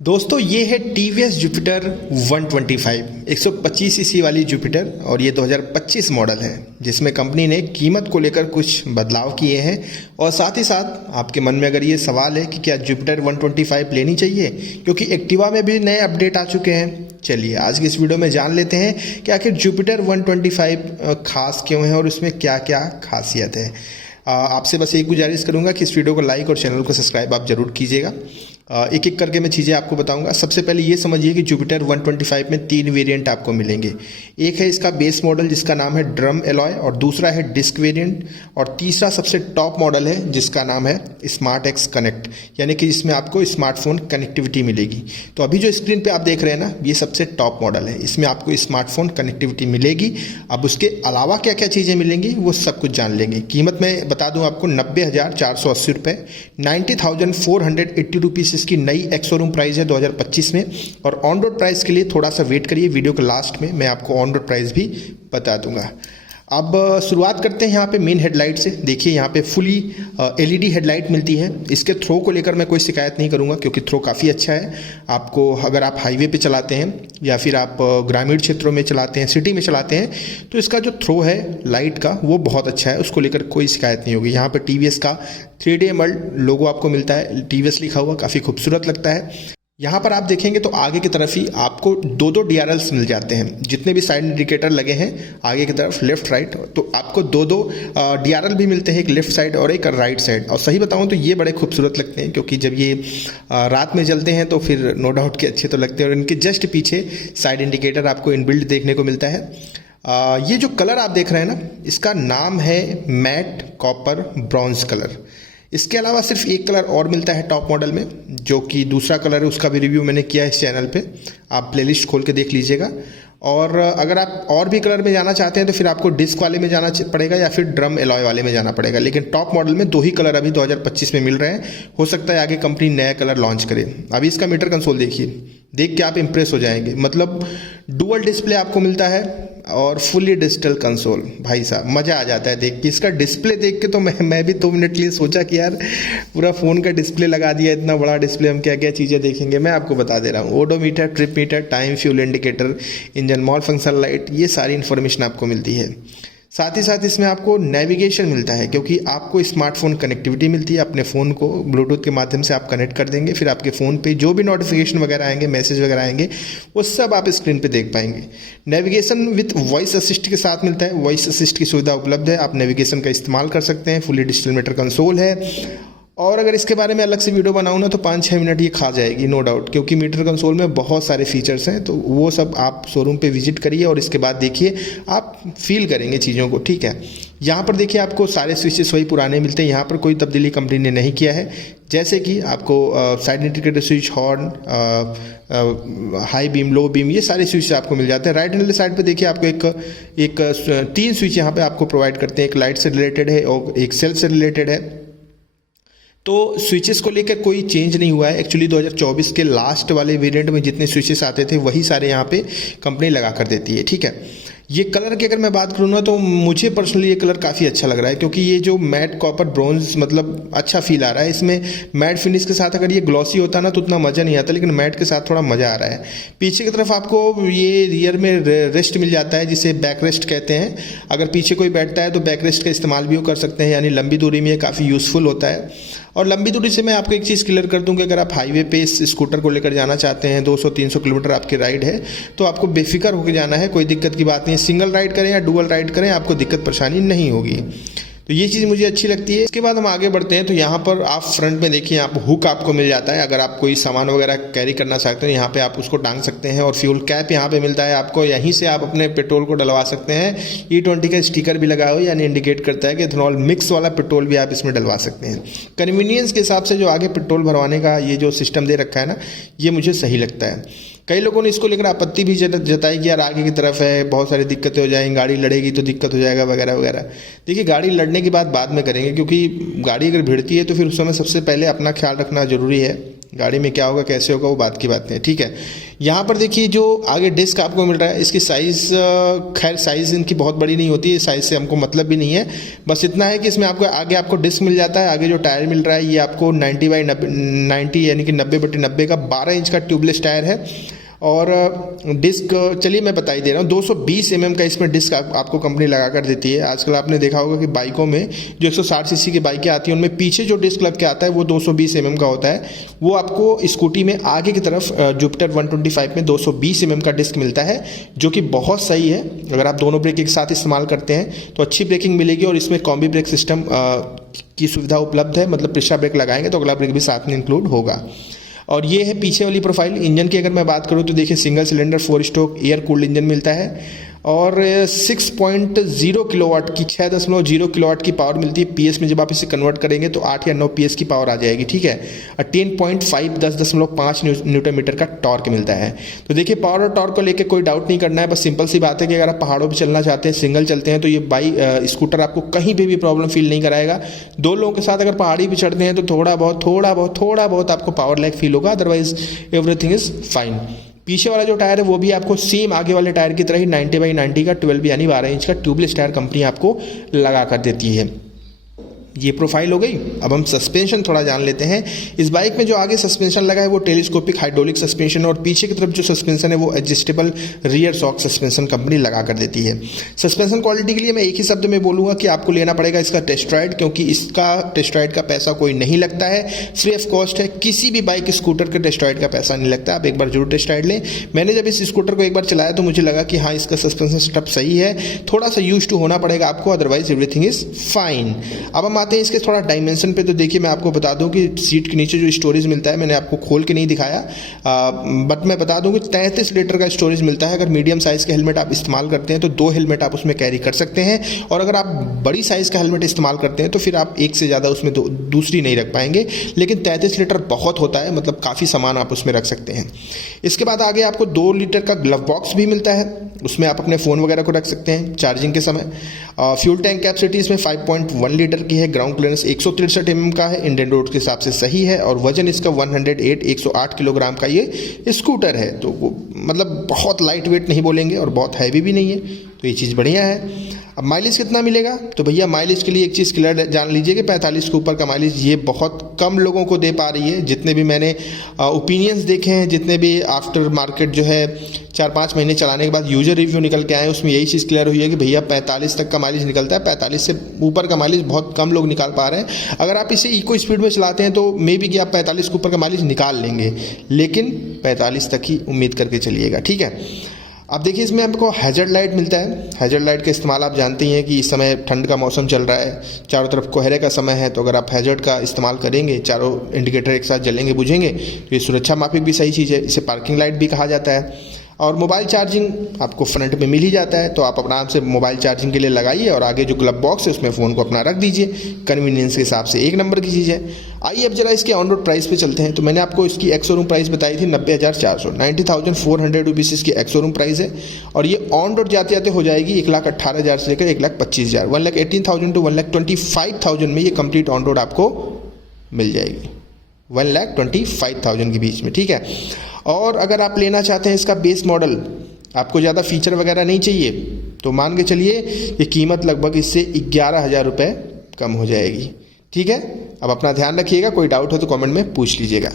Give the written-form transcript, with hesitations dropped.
दोस्तों ये है टीवीएस जुपिटर 125 125 सीसी वाली जुपिटर और ये 2025 मॉडल है जिसमें कंपनी ने कीमत को लेकर कुछ बदलाव किए हैं। और साथ ही साथ आपके मन में अगर ये सवाल है कि क्या जुपिटर 125 लेनी चाहिए क्योंकि एक्टिवा में भी नए अपडेट आ चुके हैं, चलिए आज की इस वीडियो में जान लेते हैं कि आखिर जुपिटर 125 खास क्यों है और उसमें क्या क्या खासियत है। आपसे बस एक गुजारिश करूंगा कि इस वीडियो को लाइक और चैनल को सब्सक्राइब आप जरूर कीजिएगा। एक एक करके मैं चीज़ें आपको बताऊंगा। सबसे पहले ये समझिए कि जुपिटर 125 में 3 वेरिएंट आपको मिलेंगे। एक है इसका बेस मॉडल जिसका नाम है ड्रम एलॉय, और दूसरा है डिस्क वेरिएंट, और तीसरा सबसे टॉप मॉडल है जिसका नाम है स्मार्ट एक्स कनेक्ट, यानी कि इसमें आपको स्मार्टफोन कनेक्टिविटी मिलेगी। तो अभी जो स्क्रीन पे आप देख रहे हैं ना, ये सबसे टॉप मॉडल है, इसमें आपको स्मार्टफोन कनेक्टिविटी मिलेगी। अब उसके अलावा क्या क्या चीज़ें मिलेंगी वो सब कुछ जान लेंगे। कीमत मैं बता दूँ आपको 90,480 रुपये, 90,480 रुपीज़ इसकी नई एक्स शोरूम प्राइस है 2025 में। और ऑन रोड प्राइस के लिए थोड़ा सा वेट करिए, वीडियो के लास्ट में मैं आपको ऑन रोड प्राइस भी बता दूंगा। अब शुरुआत करते हैं यहाँ पे मेन हेडलाइट से। देखिए यहाँ पे फुली एलईडी हेडलाइट मिलती है। इसके थ्रो को लेकर मैं कोई शिकायत नहीं करूँगा क्योंकि थ्रो काफ़ी अच्छा है। आपको अगर आप हाईवे पे चलाते हैं या फिर आप ग्रामीण क्षेत्रों में चलाते हैं, सिटी में चलाते हैं, तो इसका जो थ्रो है लाइट का वो बहुत अच्छा है, उसको लेकर कोई शिकायत नहीं होगी। यहाँ पर टीवीएस का 3D एमर्ल्ड लोगो आपको मिलता है, टीवीएस लिखा हुआ, काफ़ी खूबसूरत लगता है। यहाँ पर आप देखेंगे तो आगे की तरफ ही आपको दो DRLs मिल जाते हैं। जितने भी साइड इंडिकेटर लगे हैं आगे की तरफ लेफ्ट राइट, तो आपको दो DRL भी मिलते हैं, एक लेफ्ट साइड और एक राइट साइड। और सही बताऊँ तो ये बड़े खूबसूरत लगते हैं क्योंकि जब ये रात में जलते हैं तो फिर नो डाउट के अच्छे तो लगते हैं। और इनके जस्ट पीछे साइड इंडिकेटर आपको इनबिल्ट देखने को मिलता है। ये जो कलर आप देख रहे हैं ना, इसका नाम है मैट कॉपर ब्रॉन्ज कलर। इसके अलावा सिर्फ एक कलर और मिलता है टॉप मॉडल में, जो कि दूसरा कलर है, उसका भी रिव्यू मैंने किया है इस चैनल पे, आप प्लेलिस्ट खोल के देख लीजिएगा। और अगर आप और भी कलर में जाना चाहते हैं तो फिर आपको डिस्क वाले में जाना पड़ेगा या फिर ड्रम एलॉय वाले में जाना पड़ेगा। लेकिन टॉप मॉडल में 2 ही कलर अभी 2025 में मिल रहे हैं। हो सकता है आगे कंपनी नया कलर लॉन्च करे। अभी इसका मीटर कंसोल देखिए, देख के आप इंप्रेस हो जाएंगे। मतलब डुअल डिस्प्ले आपको मिलता है और फुली डिजिटल कंसोल। भाई साहब मज़ा आ जाता है देख के। इसका डिस्प्ले देख के तो मैं भी 2 मिनट के लिए सोचा कि यार पूरा फ़ोन का डिस्प्ले लगा दिया, इतना बड़ा डिस्प्ले, हम क्या क्या चीज़ें देखेंगे। मैं आपको बता दे रहा हूँ, odometer, trip meter, time, fuel indicator, engine mall function light, ये सारी इन्फॉर्मेशन आपको मिलती है। साथ ही साथ इसमें आपको नेविगेशन मिलता है क्योंकि आपको स्मार्टफोन कनेक्टिविटी मिलती है। अपने फ़ोन को ब्लूटूथ के माध्यम से आप कनेक्ट कर देंगे, फिर आपके फ़ोन पे जो भी नोटिफिकेशन वगैरह आएंगे, मैसेज वगैरह आएंगे, वो सब आप स्क्रीन पे देख पाएंगे। नेविगेशन विथ वॉइस असिस्ट के साथ मिलता है। वॉइस असिस्ट की सुविधा उपलब्ध है, आप नेविगेशन का इस्तेमाल कर सकते हैं। फुली डिजिटल मीटर कंसोल है। और अगर इसके बारे में अलग से वीडियो बनाऊँ ना तो 5-6 मिनट ये खा जाएगी नो डाउट, क्योंकि मीटर कंसोल में बहुत सारे फीचर्स हैं। तो वो सब आप शोरूम पे विजिट करिए और इसके बाद देखिए, आप फील करेंगे चीज़ों को, ठीक है। यहाँ पर देखिए आपको सारे स्विचेस वही पुराने मिलते हैं, यहाँ पर कोई तब्दीली कंपनी ने नहीं किया है। जैसे कि आपको side indicator switch, horn, high beam, low beam, ये सारे स्विच आपको मिल जाते हैं। राइट हैंड साइड पे देखिए आपको एक 3 स्विच यहाँ पे आपको प्रोवाइड करते हैं। एक लाइट से रिलेटेड है और एक सेल्फ से रिलेटेड है। तो स्विचेस को लेकर कोई चेंज नहीं हुआ है। एक्चुअली 2024 के लास्ट वाले वेरिएंट में जितने स्विचेस आते थे वही सारे यहाँ पे कंपनी लगा कर देती है, ठीक है। ये कलर की अगर मैं बात करूँ ना तो मुझे पर्सनली ये कलर काफ़ी अच्छा लग रहा है क्योंकि ये जो मैट कॉपर ब्रॉन्ज, मतलब अच्छा फील आ रहा है इसमें। मैट फिनिश के साथ अगर ये ग्लॉसी होता ना तो उतना मज़ा नहीं आता, लेकिन मैट के साथ थोड़ा मज़ा आ रहा है। पीछे की तरफ आपको ये रियर में रेस्ट मिल जाता है जिसे बैक रेस्ट कहते हैं। अगर पीछे कोई बैठता है तो बैक रेस्ट का इस्तेमाल भी वो कर सकते हैं, यानी लंबी दूरी में ये काफ़ी यूज़फुल होता है। और लंबी दूरी से मैं आपको एक चीज़ क्लियर कर दूं कि अगर आप हाईवे पे इस स्कूटर को लेकर जाना चाहते हैं, 200-300 किलोमीटर आपकी राइड है, तो आपको बेफिक्र होकर जाना है, कोई दिक्कत की बात नहीं है। सिंगल राइड करें या डुअल राइड करें, आपको दिक्कत परेशानी नहीं होगी। तो ये चीज़ मुझे अच्छी लगती है। इसके बाद हम आगे बढ़ते हैं तो यहाँ पर आप फ्रंट में देखिए, यहाँ पर हुक आपको मिल जाता है। अगर आप कोई सामान वगैरह कैरी करना चाहते हैं यहाँ पे आप उसको टांग सकते हैं। और फ्यूल कैप यहाँ पे मिलता है आपको, यहीं से आप अपने पेट्रोल को डलवा सकते हैं। E20 का स्टिकर भी लगा हुआ है, यानी इंडिकेट करता है कि इथेनॉल मिक्स वाला पेट्रोल भी आप इसमें डलवा सकते हैं। कन्वीनियंस के हिसाब से जो आगे पेट्रोल भरवाने का ये जो सिस्टम दे रखा है ना, ये मुझे सही लगता है। कई लोगों ने इसको लेकर आपत्ति भी जताई कि यार आगे की तरफ है, बहुत सारी दिक्कतें हो जाएंगी, गाड़ी लड़ेगी तो दिक्कत हो जाएगा वगैरह वगैरह। देखिए गाड़ी लड़ने की बात बाद में करेंगे क्योंकि गाड़ी अगर भिड़ती है तो फिर उस समय सबसे पहले अपना ख्याल रखना ज़रूरी है। गाड़ी में क्या होगा कैसे होगा वो बात की बात नहीं है, ठीक है। यहाँ पर देखिए जो आगे डिस्क आपको मिल रहा है, इसकी साइज़ खैर साइज़ इनकी बहुत बड़ी नहीं होती है, साइज़ से हमको मतलब भी नहीं है। बस इतना है कि इसमें आपको आगे आपको डिस्क मिल जाता है। आगे जो टायर मिल रहा है ये आपको 90/90 यानी कि 90/90 का 12 इंच का ट्यूबलेस टायर है। और डिस्क चलिए मैं बता ही दे रहा हूँ, 220 mm का इसमें डिस्क आपको कंपनी लगा कर देती है। आजकल आपने देखा होगा कि बाइकों में जो 160 सीसी की बाइकें आती हैं उनमें पीछे जो डिस्क लग के आता है वो 220 mm का होता है। वो आपको स्कूटी में आगे की तरफ जुपिटर 125 में 220 mm का डिस्क मिलता है, जो कि बहुत सही है। अगर आप दोनों ब्रेक एक साथ इस्तेमाल करते हैं तो अच्छी ब्रेकिंग मिलेगी। और इसमें कॉम्बी ब्रेक सिस्टम की सुविधा उपलब्ध है, मतलब पिछला ब्रेक लगाएंगे तो अगला ब्रेक भी साथ में इंक्लूड होगा। और ये है पीछे वाली प्रोफाइल। इंजन की अगर मैं बात करूँ तो देखिए single cylinder 4 stroke air cooled engine मिलता है और 6.0 किलोवाट की 6.0 किलोवाट की पावर मिलती है। पीएस में जब आप इसे कन्वर्ट करेंगे तो 8 या 9 पीएस की पावर आ जाएगी, ठीक है। और 10.5 10.5 न्यूटन मीटर का टॉर्क मिलता है। तो देखिए पावर और टॉर्क को लेकर कोई डाउट नहीं करना है। बस सिंपल सी बात है कि अगर आप पहाड़ों पर चलना चाहते हैं, सिंगल चलते हैं, तो ये स्कूटर आपको कहीं पर भी प्रॉब्लम फील नहीं कराएगा। दो लोगों के साथ अगर पहाड़ी पर चढ़ते हैं तो थोड़ा बहुत आपको पावर लैग फील होगा, अदरवाइज एवरीथिंग इज फाइन। पीछे वाला जो टायर है वो भी आपको सेम आगे वाले टायर की तरह ही 90/90 का 12 यानी 12 इंच का ट्यूबलेस टायर कंपनी आपको लगा कर देती है। ये प्रोफाइल हो गई। अब हम सस्पेंशन थोड़ा जान लेते हैं। इस बाइक में जो आगे सस्पेंशन लगा है वो टेलीस्कोपिक हाइड्रोलिक सस्पेंशन और पीछे की तरफ जो सस्पेंशन है वो adjustable rear shock suspension company लगा कर देती है। सस्पेंशन क्वालिटी के लिए मैं एक ही शब्द में बोलूँगा कि आपको लेना पड़ेगा इसका टेस्ट राइड, क्योंकि इसका टेस्ट राइड का पैसा कोई नहीं लगता है, फ्री ऑफ कॉस्ट है। किसी भी बाइक स्कूटर के टेस्ट राइड का पैसा नहीं लगता। आप एक बार जरूर टेस्ट राइड लें। मैंने जब इस स्कूटर को एक बार चलाया तो मुझे लगा कि हाँ इसका सस्पेंशन सेटअप सही है। थोड़ा सा यूज टू होना पड़ेगा आपको, अदरवाइज एवरीथिंग इज फाइन। अब हम आते हैं इसके थोड़ा डायमेंशन पे। तो देखिए मैं आपको बता दूं कि सीट के नीचे जो स्टोरेज मिलता है, मैंने आपको खोल के नहीं दिखाया, बट मैं बता दूं कि 33 लीटर का स्टोरेज मिलता है। अगर मीडियम साइज़ का हेलमेट आप इस्तेमाल करते हैं तो 2 हेलमेट आप उसमें कैरी कर सकते हैं, और अगर आप बड़ी साइज़ का हेलमेट इस्तेमाल करते हैं तो फिर आप एक से ज़्यादा उसमें दूसरी नहीं रख पाएंगे। लेकिन 33 लीटर बहुत होता है, मतलब काफ़ी सामान आप उसमें रख सकते हैं। इसके बाद आगे आपको 2 लीटर का ग्लव बॉक्स भी मिलता है, उसमें आप अपने फ़ोन वगैरह को रख सकते हैं चार्जिंग के समय। फ्यूल टैंक कैपेसिटी इसमें 5.1 लीटर की है। ग्राउंड क्लियरेंस 163 mm का है, इंडियन रोड के हिसाब से सही है। और वजन इसका 108 किलोग्राम का ये स्कूटर है। तो वो मतलब बहुत लाइट वेट नहीं बोलेंगे और बहुत हैवी भी नहीं है, तो ये चीज़ बढ़िया है। अब माइलेज कितना मिलेगा, तो भैया माइलेज के लिए एक चीज़ क्लियर जान लीजिए कि 45 के ऊपर का माइलेज ये बहुत कम लोगों को दे पा रही है। जितने भी मैंने ओपिनियंस देखे हैं, जितने भी आफ्टर मार्केट जो है 4-5 महीने चलाने के बाद यूजर रिव्यू निकल के आए, उसमें यही चीज़ क्लियर हुई है कि भैया 45 तक का माइलेज निकलता है। 45 से ऊपर का माइलेज बहुत कम लोग निकाल पा रहे हैं। अगर आप इसे इको स्पीड में चलाते हैं तो मे बी कि आप 45 के ऊपर का माइलेज निकाल लेंगे, लेकिन 45 तक ही उम्मीद करके चलिएगा, ठीक है। अब देखिए इसमें आपको हैजर्ड लाइट मिलता है। हैजर्ड लाइट का इस्तेमाल आप जानते ही हैं कि इस समय ठंड का मौसम चल रहा है, चारों तरफ कोहरे का समय है, तो अगर आप हैजर्ड का इस्तेमाल करेंगे, चारों इंडिकेटर एक साथ जलेंगे बुझेंगे, तो ये सुरक्षा माफिक भी सही चीज़ है। इसे पार्किंग लाइट भी कहा जाता है। और मोबाइल चार्जिंग आपको फ्रंट में मिल ही जाता है, तो आप आराम से मोबाइल चार्जिंग के लिए लगाइए और आगे जो ग्लव बॉक्स है उसमें फ़ोन को अपना रख दीजिए। कन्वीनियंस के हिसाब से एक नंबर की चीज़ है। आइए अब जरा इसके ऑन रोड प्राइस पे चलते हैं। तो मैंने आपको इसकी एक्स शोरूम प्राइस बताई थी 90,400, 90,400 रुपीज़ इसकी एक्स शोरूम प्राइस है। और ये ऑन रोड जाते जाते हो जाएगी 1,18,000 से लेकर 1,25,000, 1,18,000 to 1,25,000 में ये कंप्लीट ऑन रोड आपको मिल जाएगी, 1,25,000 के बीच में, ठीक है। और अगर आप लेना चाहते हैं इसका बेस मॉडल, आपको ज़्यादा फीचर वगैरह नहीं चाहिए, तो मान के चलिए ये कीमत लगभग इससे 11,000 रुपये कम हो जाएगी, ठीक है। अब अपना ध्यान रखिएगा, कोई डाउट हो तो कमेंट में पूछ लीजिएगा।